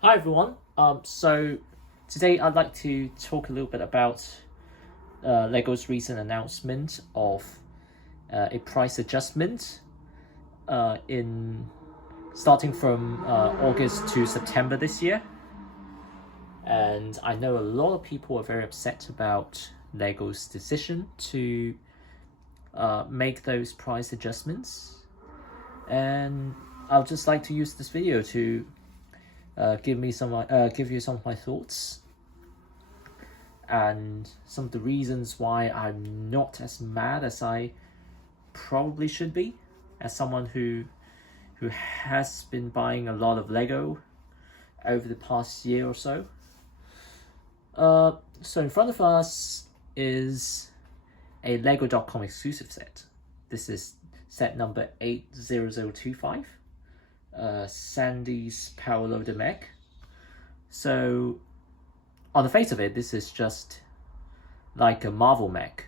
Hi everyone. So today I'd like to talk a little bit about Lego's recent announcement of a price adjustment in starting from August to September this year. And I know a lot of people are very upset about Lego's decision to make those price adjustments. And I'd just like to use this video to give you some of my thoughts and some of the reasons why I'm not as mad as I probably should be, as someone who has been buying a lot of Lego over the past year or so. So in front of us is a LEGOcom Exclusive set. This is set number 80025. Sandy's Power Loader mech. So, on the face of it, this is just like a Marvel mech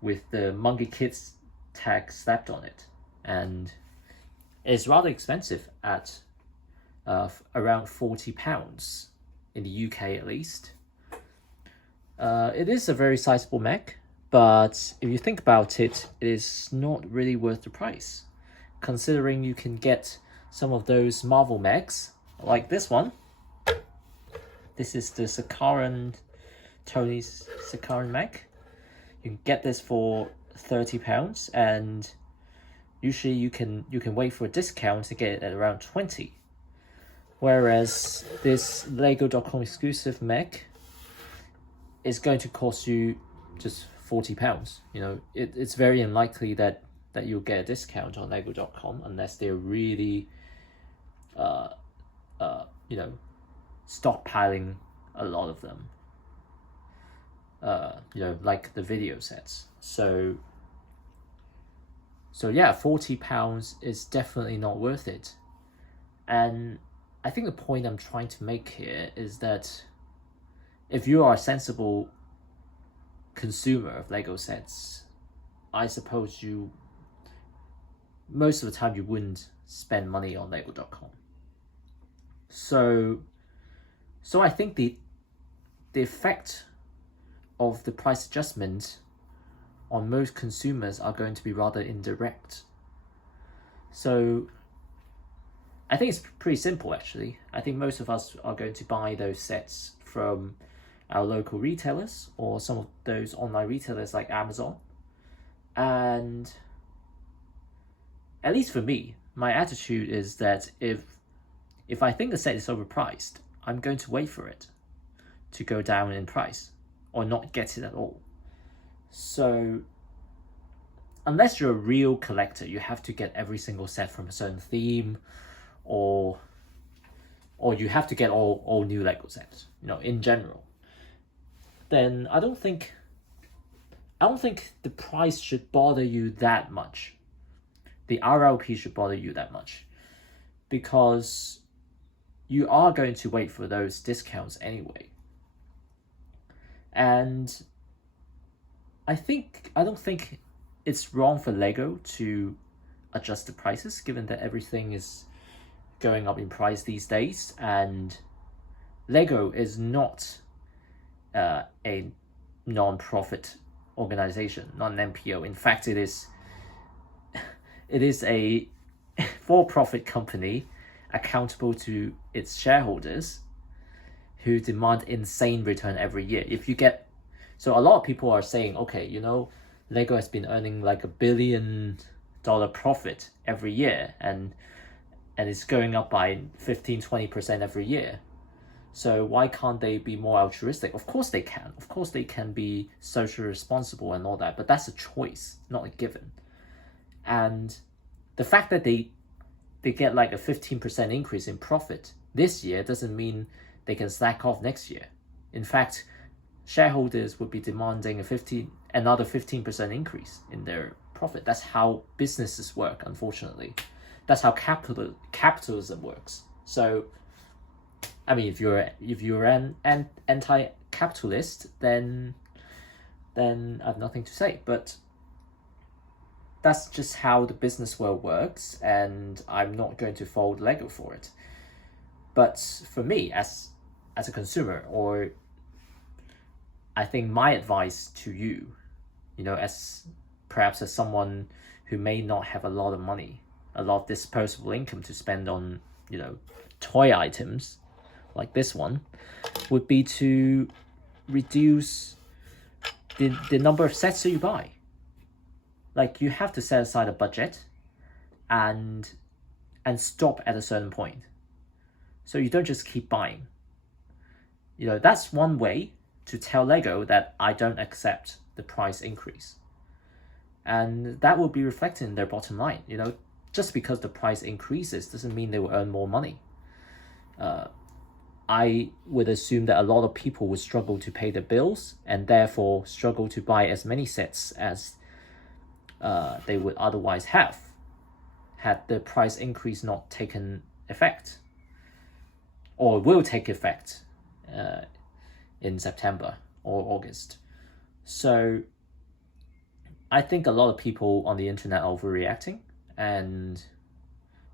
with the Monkey Kids tag slapped on it. And it's rather expensive at around £40 in the UK at least. It is a very sizable mech, but if you think about it, it is not really worth the price, considering you can get some of those Marvel mechs, like this one. This is the Tony's Sakaran mech. You can get this for £30, and usually you can wait for a discount to get it at around 20. Whereas this LEGO.com exclusive mech is going to cost you just £40. It's very unlikely that you'll get a discount on LEGO.com unless they're really, stockpiling a lot of them. Like the video sets. So yeah, £40 is definitely not worth it. And I think the point I'm trying to make here is that if you are a sensible consumer of Lego sets, I suppose most of the time you wouldn't spend money on LEGO.com. So I think the effect of the price adjustment on most consumers are going to be rather indirect. So I think it's pretty simple actually. I think most of us are going to buy those sets from our local retailers or some of those online retailers like Amazon. And at least for me, my attitude is that if I think the set is overpriced, I'm going to wait for it to go down in price or not get it at all. So unless you're a real collector, you have to get every single set from a certain theme, or you have to get all new Lego sets, in general, then I don't think the price should bother you that much. The RLP should bother you that much, because you are going to wait for those discounts anyway. And I don't think it's wrong for Lego to adjust the prices, given that everything is going up in price these days, and Lego is not a non-profit organization, not an NPO. In fact, it is a for-profit company accountable to its shareholders, who demand insane return every year. So a lot of people are saying, okay, Lego has been earning like $1 billion profit every year, and it's going up by 15-20% every year. So why can't they be more altruistic? Of course they can. Of course they can be socially responsible and all that, but that's a choice, not a given. And the fact that they get like a 15% increase in profit this year doesn't mean they can slack off next year. In fact, shareholders would be demanding another 15% increase in their profit. That's how businesses work, unfortunately. That's how capitalism works. So, I mean, if you're an anti-capitalist, then I have nothing to say. But that's just how the business world works, and I'm not going to fault Lego for it. But for me, as a consumer, or I think my advice to you, as perhaps as someone who may not have a lot of money, a lot of disposable income to spend on, toy items like this one, would be to reduce the number of sets that you buy. Like, you have to set aside a budget and stop at a certain point. So you don't just keep buying. That's one way to tell Lego that I don't accept the price increase. And that will be reflected in their bottom line. Just because the price increases doesn't mean they will earn more money. I would assume that a lot of people would struggle to pay their bills and therefore struggle to buy as many sets as they would otherwise have had the price increase not taken effect, or will take effect in September or August. So I think a lot of people on the internet are overreacting, and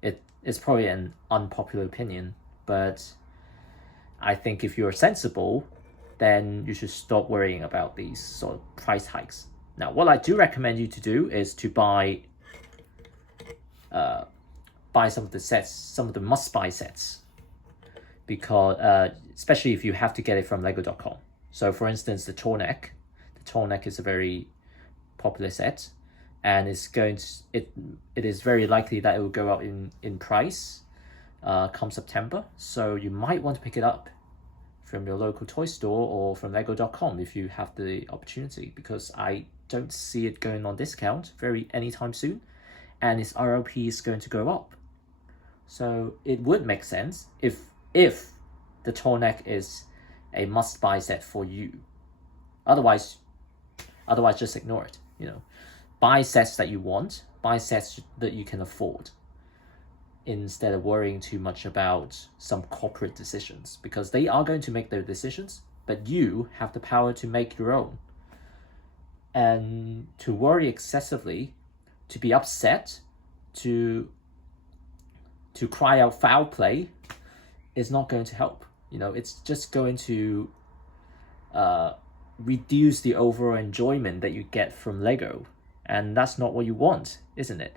it's probably an unpopular opinion, but I think if you're sensible, then you should stop worrying about these sort of price hikes. Now, what I do recommend you to do is to buy some of the sets, some of the must-buy sets, because especially if you have to get it from LEGOcom. So, for instance, the tall neck is a very popular set, and it is very likely that it will go up in price come September. So you might want to pick it up from your local toy store or from LEGOcom if you have the opportunity, because I don't see it going on discount anytime soon, and its RLP is going to go up. So it would make sense if the tall neck is a must-buy set for you. Otherwise just ignore it. Buy sets that you want, buy sets that you can afford, instead of worrying too much about some corporate decisions, because they are going to make their decisions, but you have the power to make your own. And to worry excessively, to be upset, to cry out foul play is not going to help. It's just going to reduce the overall enjoyment that you get from Lego, and that's not what you want, isn't it?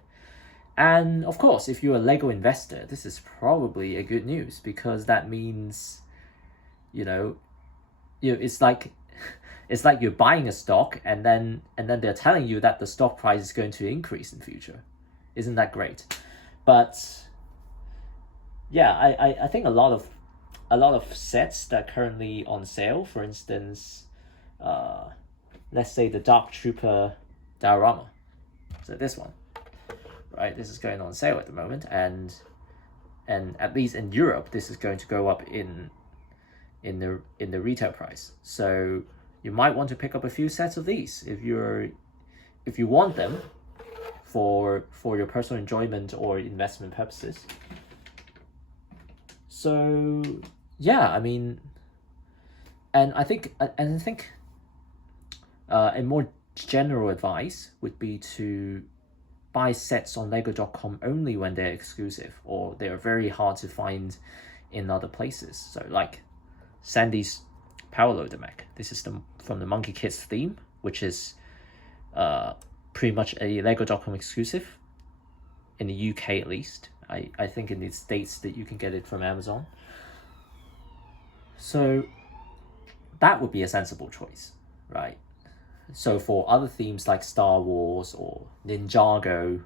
And of course, if you're a Lego investor, this is probably a good news, because that means, it's like you're buying a stock, and then they're telling you that the stock price is going to increase in the future. Isn't that great? But yeah, I think a lot of sets that are currently on sale, for instance, let's say the Dark Trooper diorama. So this one, right? This is going on sale at the moment, and at least in Europe, this is going to go up in the retail price. So you might want to pick up a few sets of these if you want them for your personal enjoyment or investment purposes. So yeah, I mean, and I think a more general advice would be to buy sets on LEGOcom only when they're exclusive, or they're very hard to find in other places. So like Sandy's Power Loader mech. This is from the Monkey Kids theme, which is pretty much a LEGOcom exclusive in the UK at least. I think in the States that you can get it from Amazon. So that would be a sensible choice, right? So for other themes like Star Wars or Ninjago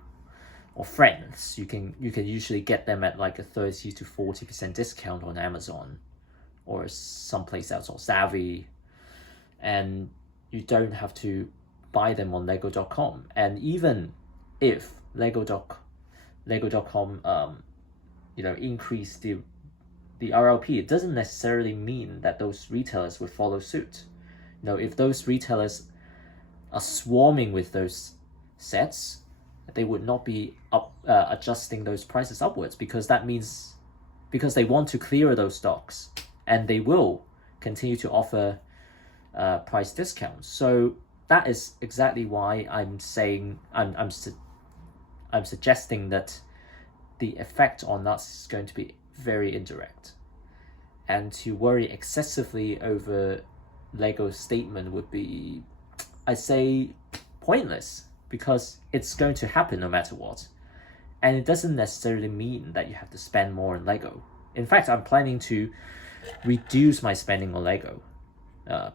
or Friends, you can usually get them at like a 30 to 40% discount on Amazon or someplace else, or Savvy, and you don't have to buy them on LEGO.com. And even if LEGO.com increase the RLP, it doesn't necessarily mean that those retailers would follow suit. If those retailers are swarming with those sets, they would not be adjusting those prices upwards, because they want to clear those stocks, and they will continue to offer price discounts. So that is exactly why I'm saying I'm suggesting that the effect on us is going to be very indirect. and to worry excessively over Lego's statement would be, I say, pointless, because it's going to happen no matter what. And it doesn't necessarily mean that you have to spend more on Lego. In fact, I'm planning to reduce my spending on Lego,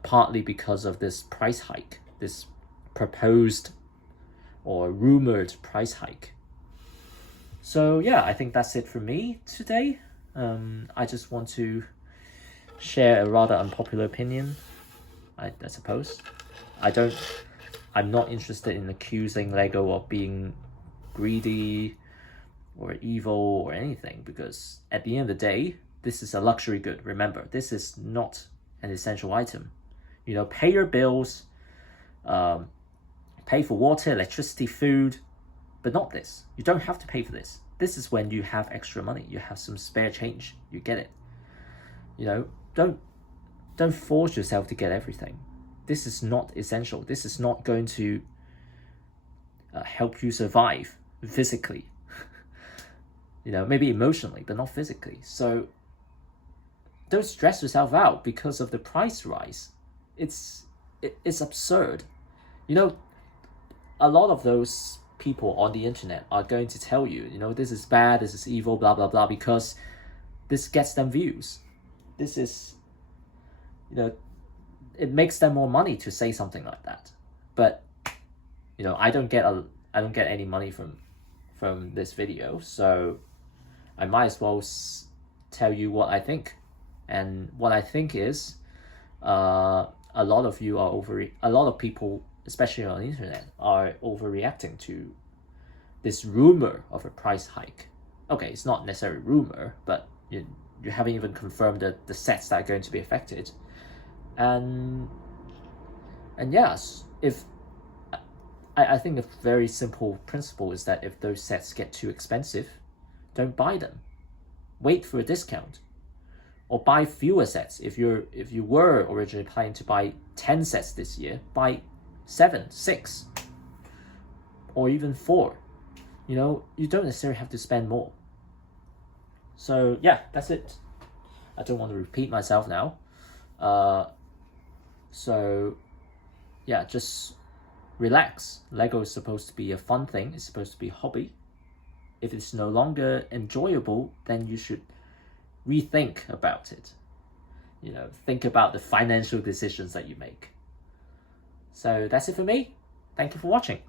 partly because of this price hike, this proposed or rumored price hike. So yeah, I think that's it for me today. I just want to share a rather unpopular opinion, I suppose. I'm not interested in accusing Lego of being greedy or evil or anything, because at the end of the day, this is a luxury good. Remember, this is not an essential item. You know, pay your bills, pay for water, electricity, food, but not this. You don't have to pay for this. This is when you have extra money, you have some spare change, you get it. You know, don't force yourself to get everything. This is not essential. This is not going to help you survive physically. You know, maybe emotionally, but not physically. So don't stress yourself out because of the price rise. It's absurd. You know, a lot of those people on the internet are going to tell you, you know, this is bad, this is evil, blah, blah, blah, because this gets them views. This is, you know, it makes them more money to say something like that. But, you know, I don't get any money from this video, so I might as well tell you what I think. And what I think is, a lot of people, especially on the internet, are overreacting to this rumor of a price hike. Okay, it's not necessarily rumor, but you haven't even confirmed the sets that are going to be affected. And yes, if I think a very simple principle is that if those sets get too expensive, don't buy them. Wait for a discount, or buy fewer sets. If you were originally planning to buy 10 sets this year, buy 7, 6, or even 4. You know, you don't necessarily have to spend more. So yeah, that's it. I don't want to repeat myself now. So yeah, just relax. Lego is supposed to be a fun thing. It's supposed to be a hobby. If it's no longer enjoyable, then you should rethink about it. You know, think about the financial decisions that you make. So that's it for me. Thank you for watching.